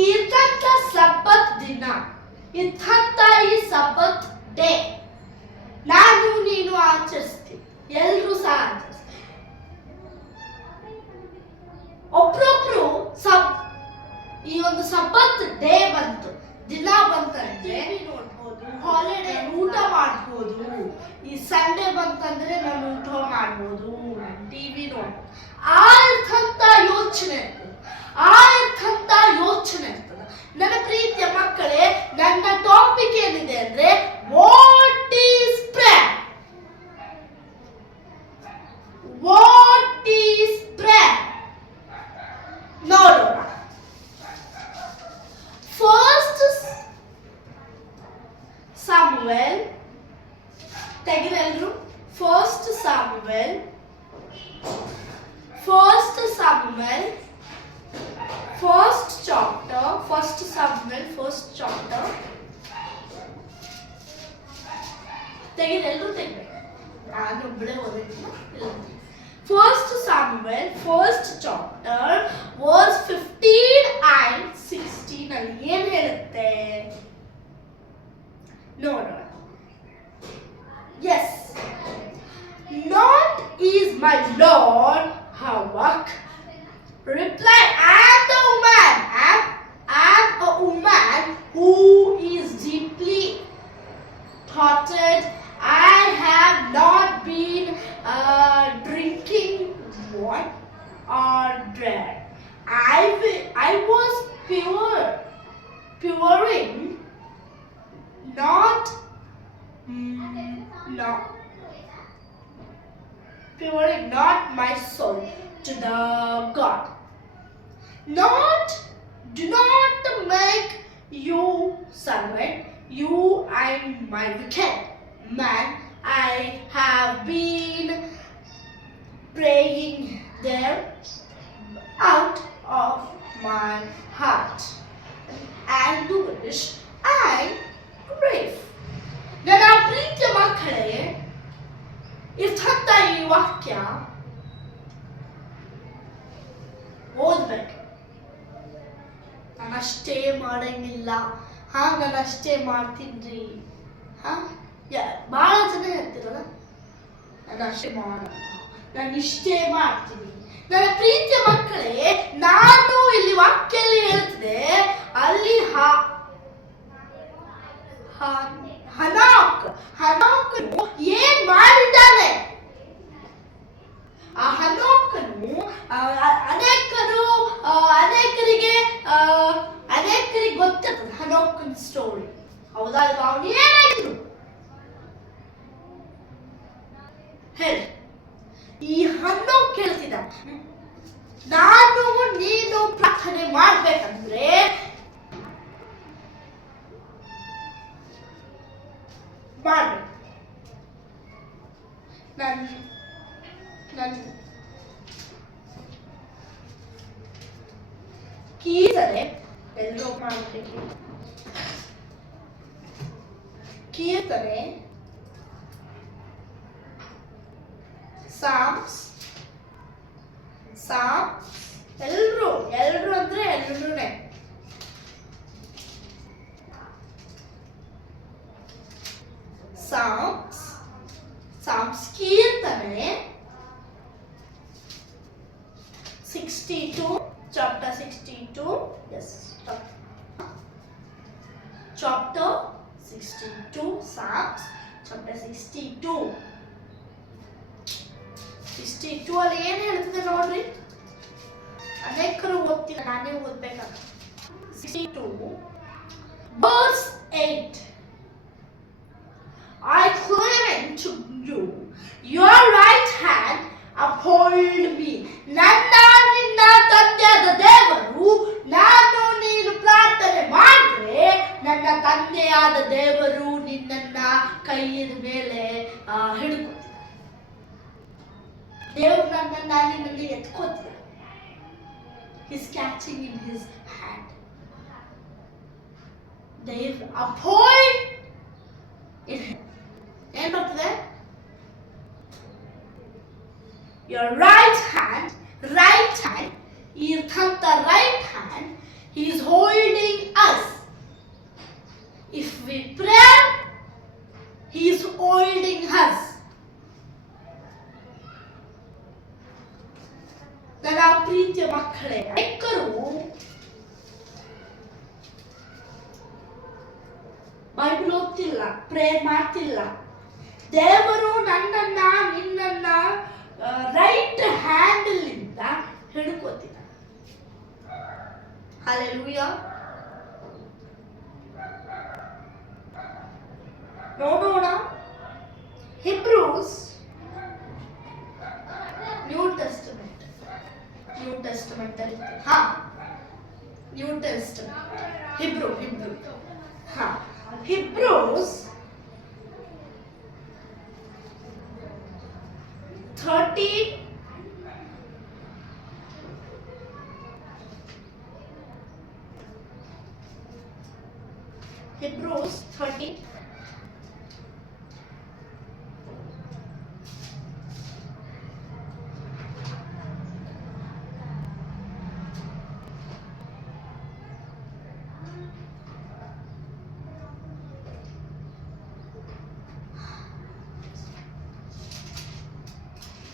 ಇದಂತ ಸಬ್ಬತ್ ದಿನ, ಇದಂತ ಈ ಸಬ್ಬತ್ ಡೇ ನಾನು ನೀನು ಆಚರಿಸ್ತೀವಿ, ಎಲ್ರೂ ಸಹ ಆಚರಿಸ್ತೀವಿ. ಒಬ್ರೊಬ್ರು ಈ ಒಂದು ಸಬ್ಬತ್ ಡೇ ಬಂತು, ದಿನ ಬಂತಂದ್ರೆ ನೋಡ್ಬೋದು, ಹಾಲಿಡೇ ಊಟ ಮಾಡ್ಬೋದು. ಈ ಸಂಡೇ ಬಂತಂದ್ರೆ ನಾನು ಊಟ ಮಾಡ್ಬೋದು, ಟಿವಿ ನೋಡ್ಬೋದು. ಯೋಚನೆ ಇರ್ತದೆ. ನನ್ನ ಪ್ರೀತಿಯ ಮಕ್ಕಳೇ, ನನ್ನ ಟಾಪಿಕ್ ಏನಿದೆ ಅಂದ್ರೆ what is prayer. What is prayer ನೋಡೋಣ. ಫಸ್ಟ್ ಸಾಮುವೇಲ್ ತೆಗೆದೆಲ್ಲರೂ. ಫಸ್ಟ್ ಸಾಮುವೇಲ್ ಫಸ್ಟ್ ಚಾಪ್ಟರ್ ತೆಗೆದೆಲ್ಲರೂ ತೆಗಿಬೇಕು, ನಾನು ಒಬ್ಬಳೇ ಓದಿಲ್ಲ. First Samuel first chapter verse 15 and 16 ಅಲ್ಲಿ ಏನ್ ಹೇಳುತ್ತೆ ನೋಡೋಣ. Yes, not is my lord Hawak reply, am a woman who is deeply thoughted. I have not been drinking wine or bread. I was puring not my soul to the God. Do not make you servant, you and my wicked man. I have been praying there out of my heart and wish and grief. ನನ್ನ ಪ್ರೀತಿಯ ಮಕ್ಕಳೇ, ಇರ್ತಂತ ಈ ವಾಕ್ಯ ಓದ್ಬೇಕು. ನಾನಷ್ಟೇ ಮಾಡಂಗಿಲ್ಲ, ನಾನಷ್ಟೇ ಮಾಡ್ತೀನಿ. ಬಹಳ ಜನ ಹೇಳ್ತಿರಲ್ಲ, ನಾನು ಇಷ್ಟೇ ಮಾಡ್ತೀನಿ. ನನ್ನ ಪ್ರೀತಿಯ ಮಕ್ಕಳೇ, ನಾನು ಇಲ್ಲಿ ವಾಕ್ಯಲ್ಲಿ ಹೇಳ್ತಿದೆ, ಅಲ್ಲಿ ಹನೋಕನು ಏನ್ ಮಾಡಿದ್ದಾನೆ? ಆ ಹನೋಕನು ಅನೇಕರಿಗೆ ಗೊತ್ತಿರ್ತದೆ ಹನೋಕನ್ ಸ್ಟೋರಿ. ಹೌದಾ? ಅವನು ಏನಾಯ್ತು ಹೇಳಿ. ಈ ಹನೋಕ್ ಕೇಳ್ತಿದ್ದ, ನಾನು ನೀನು ಪ್ರಾರ್ಥನೆ ಮಾಡ್ಬೇಕಂದ್ರೆ ಮಾಡ್ಬೇಕು. ನನ್ನ ಕೀರ್ತನೆ ಎಲ್ಲರೂ ಮಾಡಬೇಕು. ಕೀರ್ತನೆ, ಸಾಮ್ಸ್ ಎಲ್ರು ಅಂದ್ರೆ ಎಲ್ರೂನೇ. ಸಾಮ್ಸ್ ಕೀರ್ತನೆ 62, chapter 62. Yes, chapter 62, Psalms chapter 62 ಅಲ್ಲಿ ಏನ್ ಹೇಳ್ತಿದೆ ನೋಡ್ರಿ. ಅನೇಕರು ಓದ್ತಿಲ್ಲ, ನಾನೇ ಓದ್ಬೇಕಾಗ. 62 verse 8, I cling to you, your right hand uphold me. ನನ್ನ ನಿನ್ನ ತಂದೆಯಾದ ದೇವರು, ನಾನು ನೀನು ಪ್ರಾರ್ಥನೆ ಮಾಡಿದ್ರೆ ನನ್ನ ತಂದೆಯಾದ ದೇವರು ನಿನ್ನನ್ನ ಕೈಯ ಮೇಲೆ ಹಿಡ್ಕೊತಿದ್ದ. ದೇವರು ನನ್ನನ್ನ ನಿನ್ನಲ್ಲಿ ಎತ್ಕೋತಿದ್ದ. He's catching in his hand. ದೇವರು uphold ಏನ್ ಬರ್ತದೆ? Your right hand, ಇರ್ತಂತ right hand, he is holding us. If we pray, He is holding us. ನನ್ನ ಪ್ರೀತಿಯ ಮಕ್ಕಳೇ, ಅನೇಕರು ಬೈಬಲ್ ಓದ್ತಿಲ್ಲ, ಪ್ರೇಯರ್ ಮಾಡ್ತಿಲ್ಲ. ದೇವರು ನನ್ನನ್ನ ನಿನ್ನನ್ನ ರೈಟ್ ಹ್ಯಾಂಡಲ್ ಇಂದ ಹಿಡ್ಕೋತಿದ್ದ. ಹಲ್ಲೆಲೂಯಾ. ನೋಡೋಣ, ಹಿಬ್ರೂಸ್ ನ್ಯೂ ಟೆಸ್ಟಮೆಂಟ್ ಅಲ್ಲಿ new Testament ಹಿಬ್ರೂ ಹಿಬ್ರೂಸ್ 13 Hebrews 13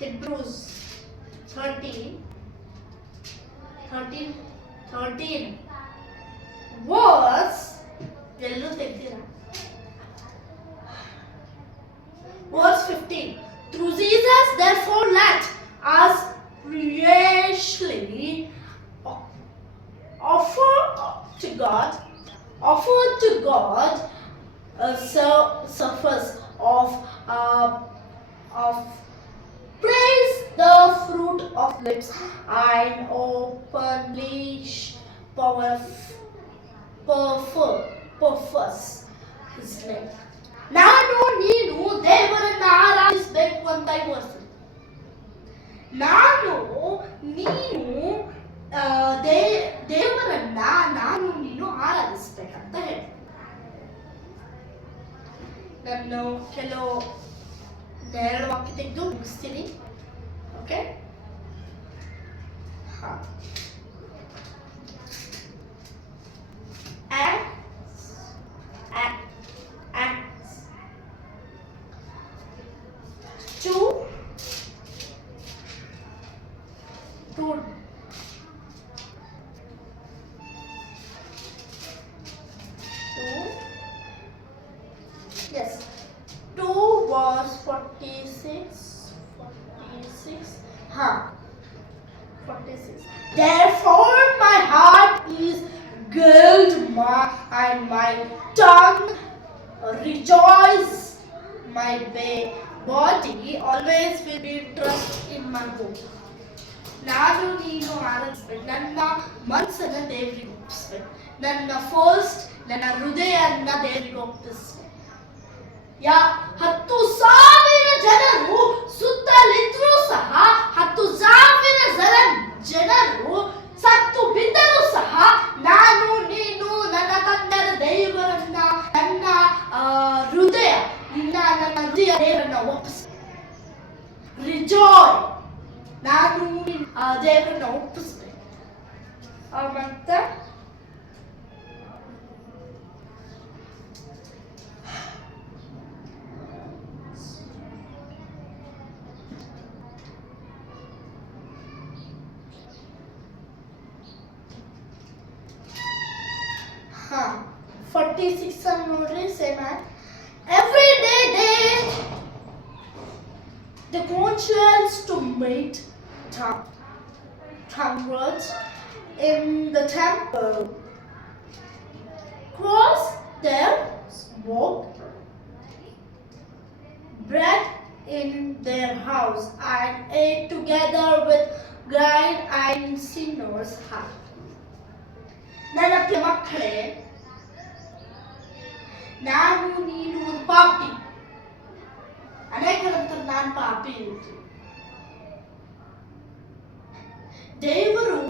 Hebrews 13 verse ಎಲ್ಲೂ ತೆಗ್ದಿರಾ, verse 15. Through Jesus therefore let us graciously offer to God suffers of praise the fruit of lips and openly profess his name. ನಾನು ನೀನು ದೇವರನ್ನ ಆರಾಧಿಸಬೇಕು ಅಂತ ಇವತ್ತು ನಾನು ನೀನು ದೇವರನ್ನ ನೀನು ಆರಾಧಿಸ್ಬೇಕಂತ ಹೇಳಿ ನಾನು ಕೆಲವು ಎರಡು ವಾಕ್ಯ ತೆಗೆದು ಮುಗಿಸ್ತೀನಿ. Okay, Yes. 2 verse 46. 46. Therefore my heart is guilt and my tongue rejoice. My body always will be trust in my hope. ನಾನು ನೀನು ಆರಾಧಿಸ್ಬೇಕು, ನನ್ನ ಮನಸ್ಸನ್ನ ದೇವರಿಗೆ ಒಪ್ಪಿಸ್ಬೇಕು, ನನ್ನ ಫಸ್ಟ್ ನನ್ನ ಹೃದಯನ್ನ ದೇವರಿಗೆ ಒಪ್ಪಿಸ್ಬೇಕು. 10,000 ಜನರು ಸುತ್ತಲಿದ್ರೂ ಸಹ 10,000 ಜನರು ಸತ್ತು ಬಿದ್ದರೂ ಸಹ ನಾನು ನೀನು ನನ್ನ ತಂದೆಯ ದೇವರನ್ನ ನನ್ನ ಹೃದಯ ದೇವರನ್ನ ಒಪ್ಪಿಸ್ಬೇಕು. ರಿಜಾಯ್, ನಾನು ದೇವರನ್ನ ಒಪ್ಪಿಸ್ಬೇಕು. ಮತ್ತೆ हाँ 46 and ನೋಡ್ರಿ same as every day they conscience to meet downwards in the temple, cross their walk bread in their house and ate together with grind and sinners heart. ನನ್ನ ಪ್ರಿಯ ಮಕ್ಕಳೇ, ನಾನು ನೀನು ಪಾಪಿ. ಅನೇಕರಂತರ ನಾನು ಪಾಪಿ ಇರ್ತೀನಿ. ದೇವರು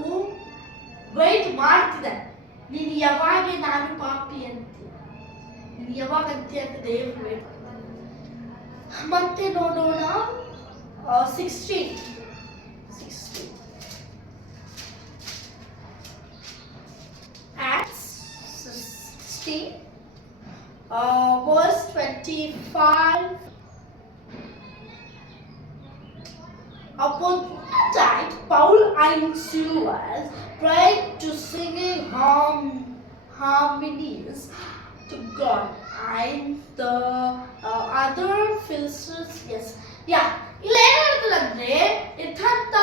ವೇಟ್ ಮಾಡ್ತಿದ್ದಾನೆ, ನೀನು ಯಾವಾಗ ನಾನು ಪಾಪಿ ಅಂತೀಯ, ನೀನು ಯಾವಾಗ ಅಂತೀಯ ಅಂತ ದೇವರು ವೇಟ್ ಮಾಡ್ತಾನೆ. ಮತ್ತೆ ನೋಡೋಣ 16 and 16, verse 25. Upon that night, Paul and Silas prayed to singing harmonies to God, and the other Philistines, yes, yeah. ಇಲ್ಲಿ ಏನ್ ಹೇಳ್ತದೆ ಅಂದ್ರೆ ಇಥಂತ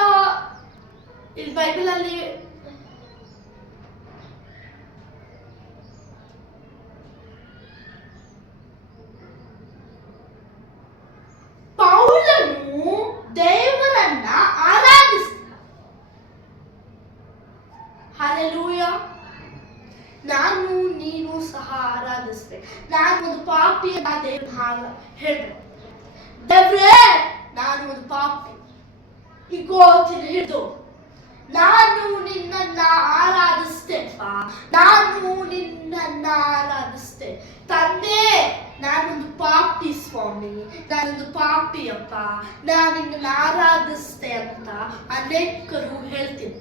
ಇಲ್ಲಿ ಬೈಬಲ್ ಅಲ್ಲಿ ಪೌಲನು ದೇವರನ್ನ ಆರಾಧಿಸ್ತಾನೆ. ಹಲ್ಲೆಲೂಯಾ. ನಾನು ನೀನು ಸಹ ಆರಾಧಿಸ್ಬೇಕು. ನಾನು ಒಂದು ಪಾಪಿ ಅಂತ ದೇವ್ರ ಹೇಳ್ಬೇಕು. ದೇವ್ರೇ, ನಾನು ಒಂದು ಪಾಪಿ, ಇವತ್ತಿನ ಹಿಡಿದು ನಾನು ನಿನ್ನನ್ನ ಆರಾಧಿಸ್ತೇನಪ್ಪ, ನಾನು ನಿನ್ನನ್ನ ಆರಾಧಿಸ್ತೆ. ತಂದೆ, ನಾನೊಂದು ಪಾಪಿ ಸ್ವಾಮಿ, ನಾನೊಂದು ಪಾಪಿಯಪ್ಪ, ನಾನು ನಿನ್ನನ್ನು ಆರಾಧಿಸ್ತೆ ಅಂತ ಅನೇಕರು ಹೇಳ್ತೀನಿ.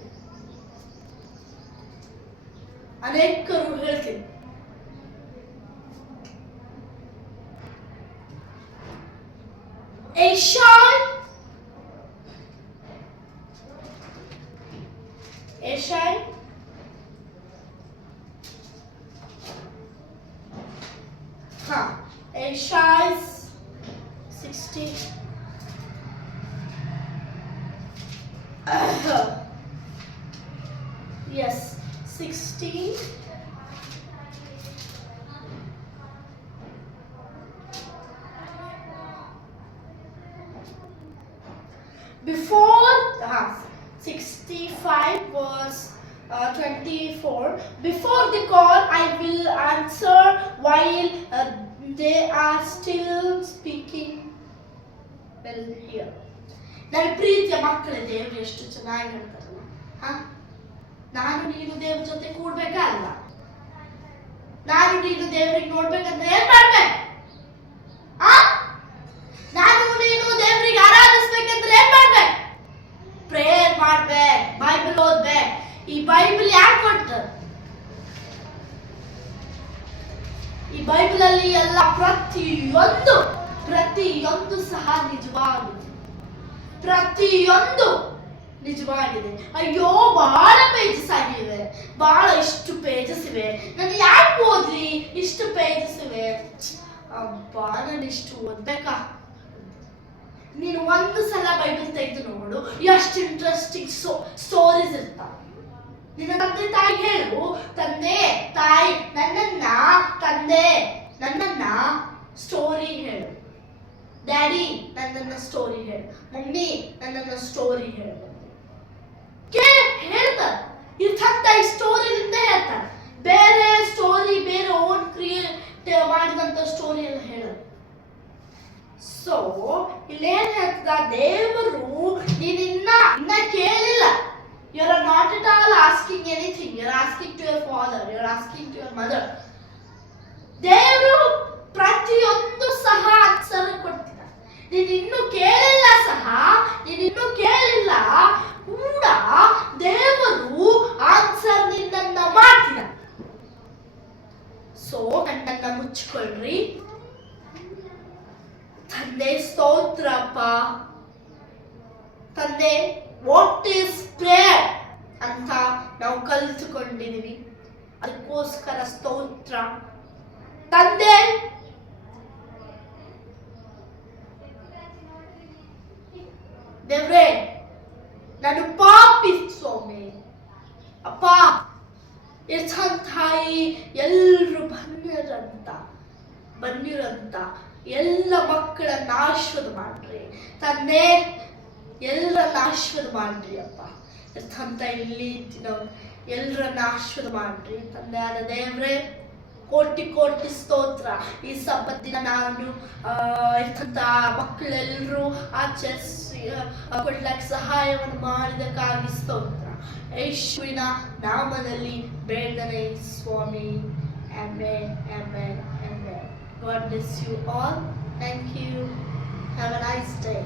Yeshai Yeshai's 60. Yes, 16. Before 65 verse 24. Before the call, I will answer while they are still speaking. Well, here. ನನ್ನ ಪ್ರೀತಿಯ ಮಕ್ಕಳೇ, ದೇವರು ಎಷ್ಟು ಚೆನ್ನಾಗಿ ಹೇಳ್ತಾರಲ್ಲ. ನಾನು ನೀನು ದೇವ್ರ ಜೊತೆ ಕೂಡ್ಬೇಕಲ್ಲ. ನಾನು ನೀನು ದೇವ್ರಿಗೆ ನೋಡ್ಬೇಕಂದ್ರೆ ಏನ್ ಮಾಡ್ಬೇಕು? ನಾನು ನೀನು ದೇವ್ರಿಗೆ ಆರಾಧಿಸ್ಬೇಕಂದ್ರೆ ಏನ್ ಮಾಡ್ಬೇಕು? ಪ್ರೇಯರ್ ಮಾಡ್ಬೇಕು, ಬೈಬಲ್ ಓದ್ಬೇಕು. ಈ ಬೈಬಲ್ ಯಾಕೆ ಕೊಡ್ತಾರೆ? ಈ ಬೈಬಲ್ ಅಲ್ಲಿ ಎಲ್ಲ ಪ್ರತಿಯೊಂದು ಸಹ ನಿಜವಾಗಿದೆ. ಅಯ್ಯೋ, ಬಹಳ ಪೇಜಸ್ ಆಗಿವೆ, ಇಷ್ಟು ಪೇಜಸ್ ಇವೆ, ನಾನು ಯಾಕೆ ಓದ್ಲಿ? ಇಷ್ಟು ಪೇಜಸ್ ಇವೆ, ಅಬ್ಬಾ, ನಾನು ಇಷ್ಟು ಓದ್ಬೇಕಾ? ನೀನು ಒಂದು ಸಲ ಬೈಬಲ್ ತೆಗೆದು ನೋಡು, ಎಷ್ಟು ಇಂಟ್ರೆಸ್ಟಿಂಗ್ ಸ್ಟೋರೀಸ್ ಇರ್ತಾವ. ನಿನ್ನ ತಂದೆ ತಾಯಿ ಹೇಳು, ತಂದೆ ತಾಯಿ ನನ್ನನ್ನ ಸ್ಟೋರಿ ಹೇಳು, ಡ್ಯಾಡಿ ನನ್ನನ್ನ ಸ್ಟೋರಿ ಹೇಳು, ಮಮ್ಮಿ ನನ್ನನ್ನ ಸ್ಟೋರಿ ಹೇಳು. ಹೇಳ್ತಾರೆ, ಇಂಥ ಸ್ಟೋರಿಯಿಂದ ಹೇಳ್ತಾರೆ. ಬೇರೆ ಸ್ಟೋರಿ, ಬೇರೆ ಓನ್ ಕ್ರಿಯೇಟ್ ಮಾಡಿದಂತ ಸ್ಟೋರಿ ಎಲ್ಲ ಹೇಳೋದು. ಸೊ ಇಲ್ಲೇನ್ ಹೇಳ್ತದ, ದೇವರು ನೀನಿನ್ನ ಕೇಳಿಲ್ಲ. You are not at all asking anything. You are asking to your father. You are asking to your mother. ದೇವರು ಪ್ರತಿಯೊಂದು ಸಹ ಆನ್ಸರ್ ಕೊಡ್ತಿದ್ದಾರೆ. ನೀನಿನ್ನೂ ಕೇಳಿಲ್ಲ ಕೂಡ ದೇವರು ಆನ್ಸರ್ ನಿನ್ನನ್ನ ಮಾಡ್ತಿದ್ದಾರೆ. ಸೊ ನನ್ನನ್ನ ಮುಚ್ಚಿಕೊಳ್ಳ್ರಿ. ತಂದೆ ಸ್ತೋತ್ರಪ್ಪ. ತಂದೆ, ವಾಟ್ ಈಸ್ ಪ್ರೇಯರ್ ಅಂತ ನಾವು ಕಲಿತುಕೊಂಡಿದೀವಿ, ಅದಕ್ಕೋಸ್ಕರ ಸ್ತೋತ್ರ. ತಂದೆ, ದೇವ್ರೇ, ನಾನು ಪಾಪಿ ಸ್ವಾಮಿ. ಅಪ್ಪ, ತಾಯಿ ಎಲ್ಲರೂ ಬನ್ನಿರಂತ ಎಲ್ಲ ಮಕ್ಕಳನ್ನ ಆಶೀರ್ವಾದ ಮಾಡ್ರಿ. ತಂದೆ, ಎಲ್ಲರನ್ನ ಆಶೀರ್ವಾದ ಮಾಡ್ರಿ. ಅಪ್ಪ, ಅಂತ ಇಲ್ಲಿ ಎಲ್ಲರನ್ನ ಆಶೀರ್ವಾದ ಮಾಡ್ರಿ. ತಂದೆ ಆದ ದೇವ್ರೆ, ಕೋಟಿ ಸ್ತೋತ್ರ. ಈ ಸಬ್ಬತ್ತಿನ ನಾನು ಮಕ್ಕಳೆಲ್ಲರೂ ಆಚರಿಸಿ ಕೊಡ್ಲಿಕ್ಕೆ ಸಹಾಯವನ್ನು ಮಾಡಿದಕ್ಕಾಗಿ ಸ್ತೋತ್ರ. ಯೇಸುವಿನ ನಾಮದಲ್ಲಿ ಬೇಡನೆ ಸ್ವಾಮಿ. Amen. God bless you all. Thank you. Have a nice day.